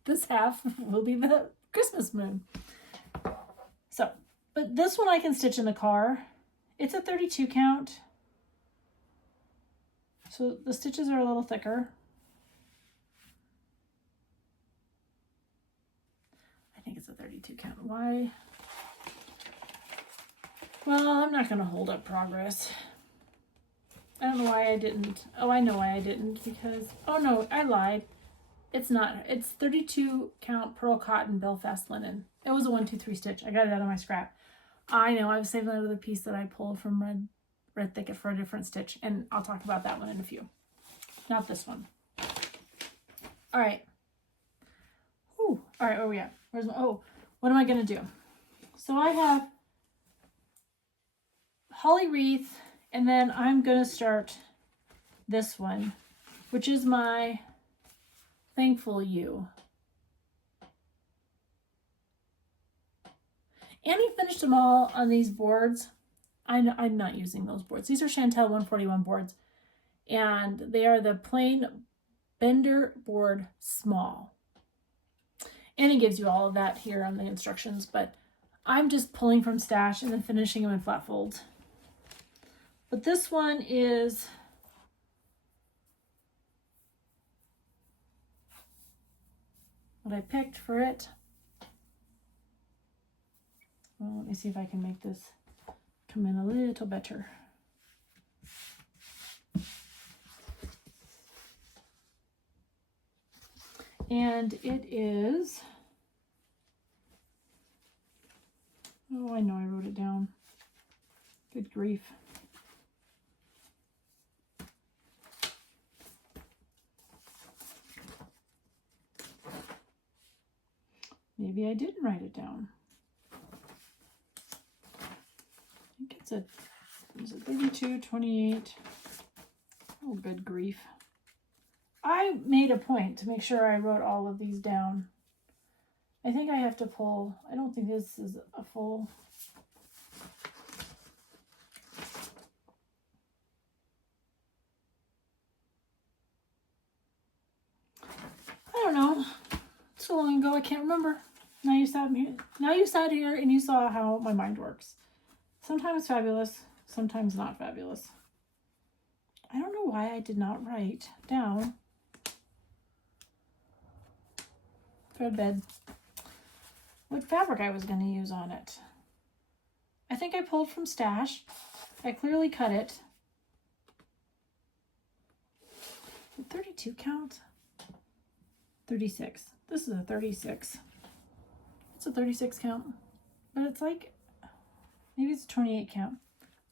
This half will be the Christmas moon. So, but this one I can stitch in the car. It's a 32 count. So the stitches are a little thicker. I think it's a 32 count. Why? Well, I'm not going to hold up progress. I don't know why I didn't. Oh, I know why I didn't, because, oh no, I lied. It's not. It's 32 count pearl cotton Belfast linen. It was a 1, 2, 3 stitch. I got it out of my scrap. I know. I was saving another piece that I pulled from red thicket for a different stitch, and I'll talk about that one in a few. Not this one. All right. Ooh. All right. Where are we at? Where's my? Oh, what am I gonna do? So I have Holly Wreath, and then I'm gonna start this one, which is my Thankful You. Annie finished them all on these boards. I'm not using those boards. These are Chantel 141 boards, and they are the plain Bender board small. Annie gives you all of that here on the instructions, but I'm just pulling from stash and then finishing them in flat folds. But this one is what I picked for it. Well, let me see if I can make this come in a little better. And it is, oh, I know I wrote it down. Good grief. Maybe I didn't write it down. I think it's a, is it 32, 28? Oh, good grief. I made a point to make sure I wrote all of these down. I think I have to pull, I don't think this is a full. I don't know. So long ago, I can't remember. Now you sat here and you saw how my mind works. Sometimes fabulous, sometimes not fabulous. I don't know why I did not write down thread bed what fabric I was going to use on it. I think I pulled from stash. I clearly cut it. 32 count? 36. This is a 36. It's a 36 count, but it's like, maybe it's a 28 count.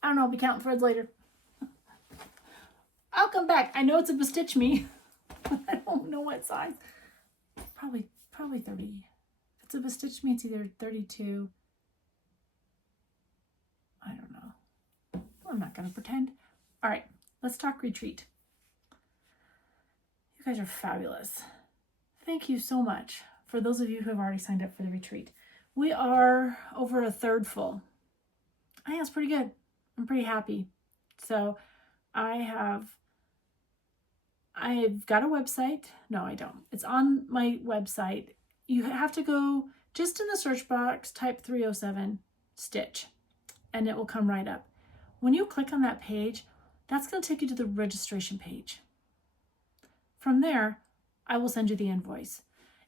I don't know, I'll be counting threads later. I'll come back. I know it's a bestitch me, but I don't know what size. Probably 30. If it's a bestitch me, it's either 32. I don't know. I'm not going to pretend. All right, let's talk retreat. You guys are fabulous. Thank you so much for those of you who have already signed up for the retreat. We are over a third full. I think that's pretty good. I'm pretty happy. So I I've got a website. No, I don't. It's on my website. You have to go just in the search box, type 307 stitch, and it will come right up. When you click on that page, that's going to take you to the registration page. From there, I will send you the invoice.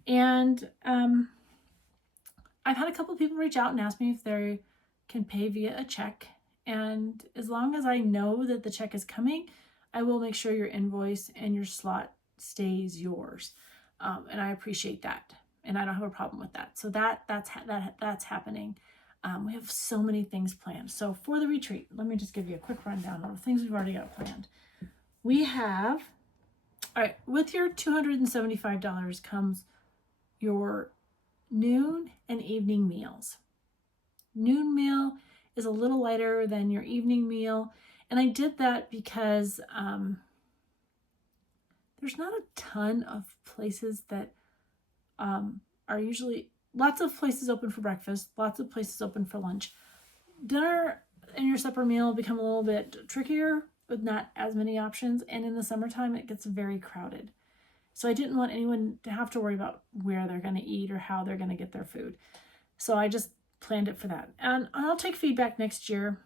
And I've had a couple of people reach out and ask me if they can pay via a check. And as long as I know that the check is coming, I will make sure your invoice and your slot stays yours. And I appreciate that. And I don't have a problem with that. So that's happening. We have so many things planned. So for the retreat, let me just give you a quick rundown of the things we've already got planned. We have, all right, with your $275 comes your noon and evening meals. Noon meal is a little lighter than your evening meal. And I did that because there's not a ton of places that are usually, lots of places open for breakfast, lots of places open for lunch. Dinner and your supper meal become a little bit trickier with not as many options. And in the summertime, it gets very crowded. So I didn't want anyone to have to worry about where they're going to eat or how they're going to get their food. So I just planned it for that. And I'll take feedback next year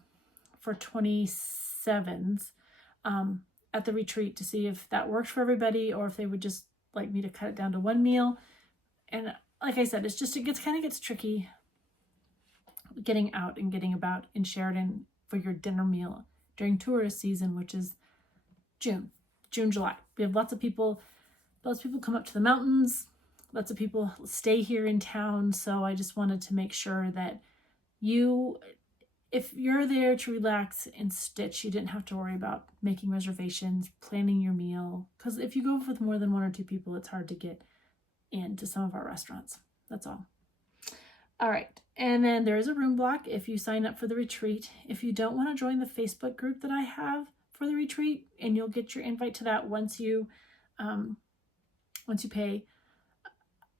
for 27s at the retreat to see if that works for everybody or if they would just like me to cut it down to one meal. And like I said, it kind of gets tricky getting out and getting about in Sheridan for your dinner meal during tourist season, which is June, July. We have lots of people come up to the mountains. Lots of people stay here in town. So I just wanted to make sure that if you're there to relax and stitch, you didn't have to worry about making reservations, planning your meal. Because if you go with more than 1 or 2 people, it's hard to get into some of our restaurants. That's all. All right. And then there is a room block if you sign up for the retreat. If you don't want to join the Facebook group that I have for the retreat, and you'll get your invite to that once you pay,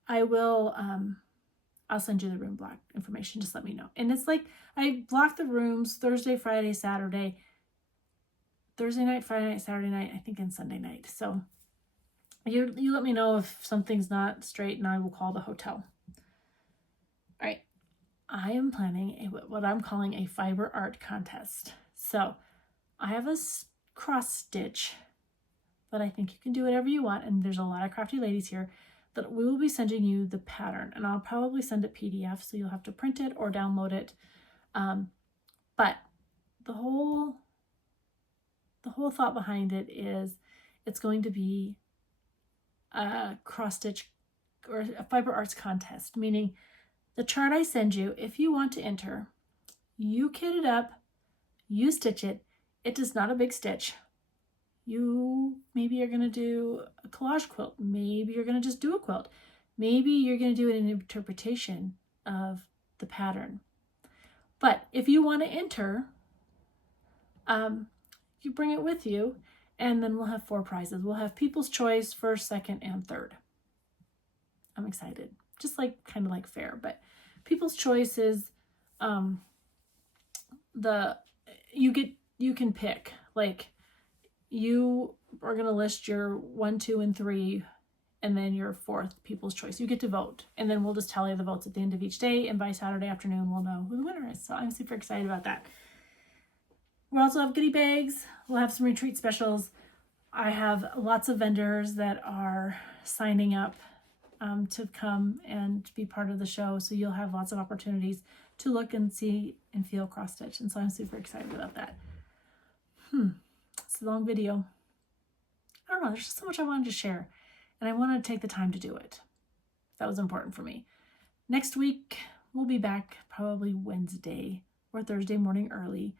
I'll send you the room block information. Just let me know. And it's like, I block the rooms Thursday, Friday, Saturday, Thursday night, Friday night, Saturday night, I think, and Sunday night. So you let me know if something's not straight and I will call the hotel. All right. I am planning what I'm calling a fiber art contest. So I have a cross stitch, but I think you can do whatever you want. And there's a lot of crafty ladies here that we will be sending you the pattern, and I'll probably send it PDF, so you'll have to print it or download it. But the whole thought behind it is it's going to be a cross stitch or a fiber arts contest, meaning the chart I send you, if you want to enter, you kit it up, you stitch it. It is not a big stitch. You maybe are going to do a collage quilt. Maybe you're going to just do a quilt. Maybe you're going to do an interpretation of the pattern. But if you want to enter, you bring it with you, and then we'll have 4 prizes. We'll have People's Choice, first, second, and third. I'm excited. Just like kind of like fair, but People's Choice is you can pick, like, you are going to list your 1, 2, and 3, and then your 4th People's Choice. You get to vote, and then we'll just tally the votes at the end of each day, and by Saturday afternoon, we'll know who the winner is. So I'm super excited about that. We'll also have goodie bags. We'll have some retreat specials. I have lots of vendors that are signing up to come and be part of the show, so you'll have lots of opportunities to look and see and feel cross stitch, and so I'm super excited about that. It's a long video. I don't know, there's just so much I wanted to share, and I wanted to take the time to do it. That was important for me. Next week, we'll be back probably Wednesday or Thursday morning early.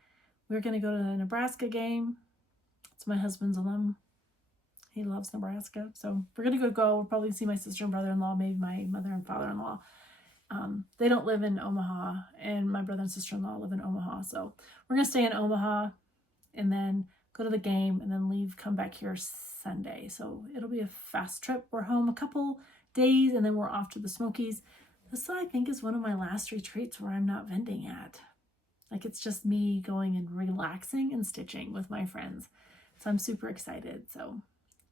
We're going to go to the Nebraska game. It's my husband's alum. He loves Nebraska. So we're going to go. We'll probably see my sister and brother-in-law, maybe my mother and father-in-law. They don't live in Omaha, and my brother and sister-in-law live in Omaha. So we're going to stay in Omaha and then go to the game and then come back here Sunday. So it'll be a fast trip. We're home a couple days and then we're off to the Smokies. This, I think, is one of my last retreats where I'm not vending at. Like, it's just me going and relaxing and stitching with my friends. So I'm super excited. So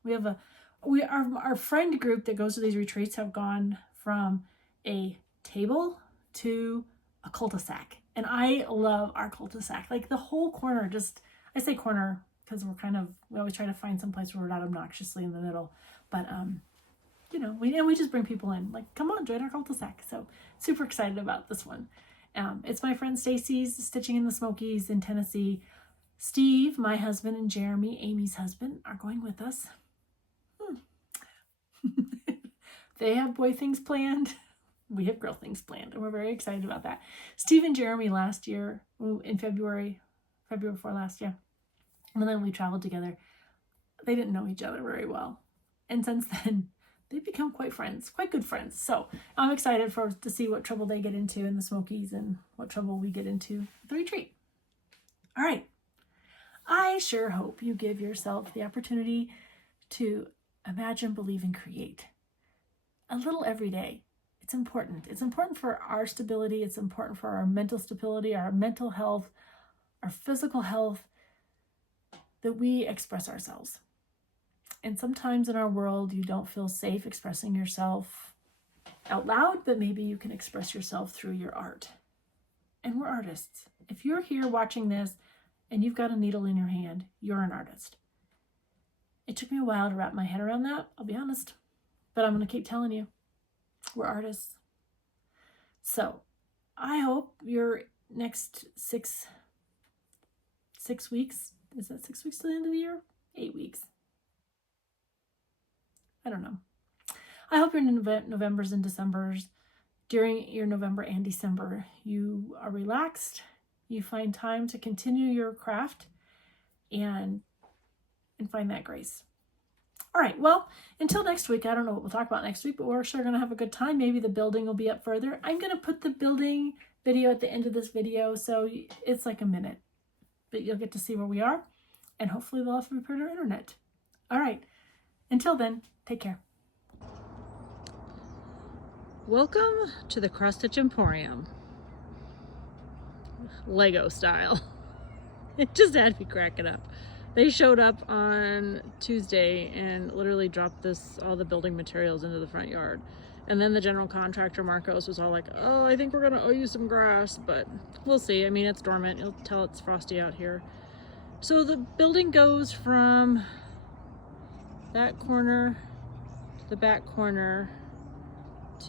Our friend group that goes to these retreats have gone from a table to a cul-de-sac. And I love our cul-de-sac. Like the whole corner, I say corner because we always try to find some place where we're not obnoxiously in the middle. But, we just bring people in. Like, come on, join our cul-de-sac. So super excited about this one. It's my friend Stacy's Stitching in the Smokies in Tennessee. Steve, my husband, and Jeremy, Amy's husband, are going with us. They have boy things planned. We have girl things planned, and we're very excited about that. Steve and Jeremy last year, in February before last year, and then we traveled together. They didn't know each other very well. And since then, they've become quite good friends. So I'm excited to see what trouble they get into in the Smokies and what trouble we get into at the retreat. All right. I sure hope you give yourself the opportunity to imagine, believe, and create a little every day. It's important. It's important for our stability. It's important for our mental stability, our mental health, our physical health, that we express ourselves. And sometimes in our world, you don't feel safe expressing yourself out loud, but maybe you can express yourself through your art. And we're artists. If you're here watching this and you've got a needle in your hand, you're an artist. It took me a while to wrap my head around that, I'll be honest. But I'm going to keep telling you, we're artists. So I hope your next six weeks, is that 6 weeks to the end of the year? 8 weeks. I don't know. I hope your Novembers and Decembers, during your November and December, you are relaxed, you find time to continue your craft and find that grace. All right, well, until next week, I don't know what we'll talk about next week, but we're sure going to have a good time. Maybe the building will be up further. I'm going to put the building video at the end of this video, so it's like a minute, but you'll get to see where we are, and hopefully they'll have repaired our internet. All right, until then, take care. Welcome to the Cross Stitch Emporium. Lego style. It just had me cracking up. They showed up on Tuesday and literally dropped all the building materials into the front yard. And then the general contractor, Marcos, was all like, oh, I think we're going to owe you some grass, but we'll see. I mean, it's dormant. You'll tell it's frosty out here. So the building goes from that corner to the back corner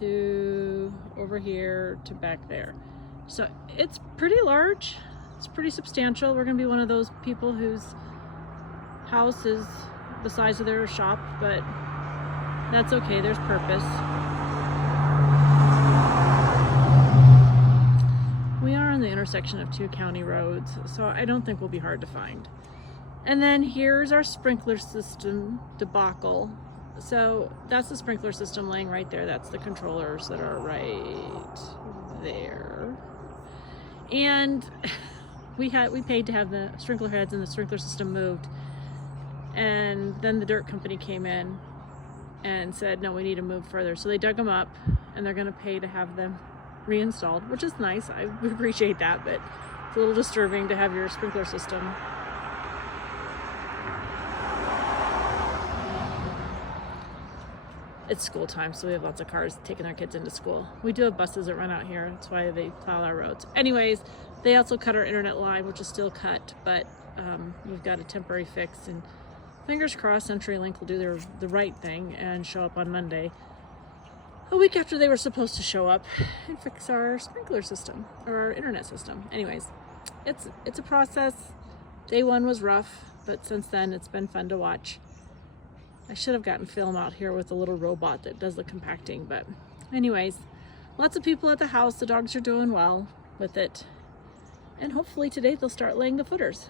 to over here to back there. So it's pretty large. It's pretty substantial. We're going to be one of those people whose house is the size of their shop, but that's okay. There's purpose. We are on the intersection of 2 county roads, so I don't think we'll be hard to find. And then here's our sprinkler system debacle. So that's the sprinkler system laying right there. That's the controllers that are right there. And we paid to have the sprinkler heads and the sprinkler system moved. And then the dirt company came in and said, no, we need to move further. So they dug them up and they're going to pay to have them reinstalled, which is nice. I would appreciate that, but it's a little disturbing to have your sprinkler system. It's school time, so we have lots of cars taking their kids into school. We do have buses that run out here. That's why they plow our roads. Anyways, they also cut our internet line, which is still cut, but we've got a temporary fix, and fingers crossed CenturyLink will do the right thing and show up on Monday, a week after they were supposed to show up, and fix our sprinkler system, or our internet system. Anyways, it's a process. Day one was rough, but since then it's been fun to watch. I should have gotten film out here with a little robot that does the compacting, but anyways, lots of people at the house. The dogs are doing well with it, and hopefully today they'll start laying the footers.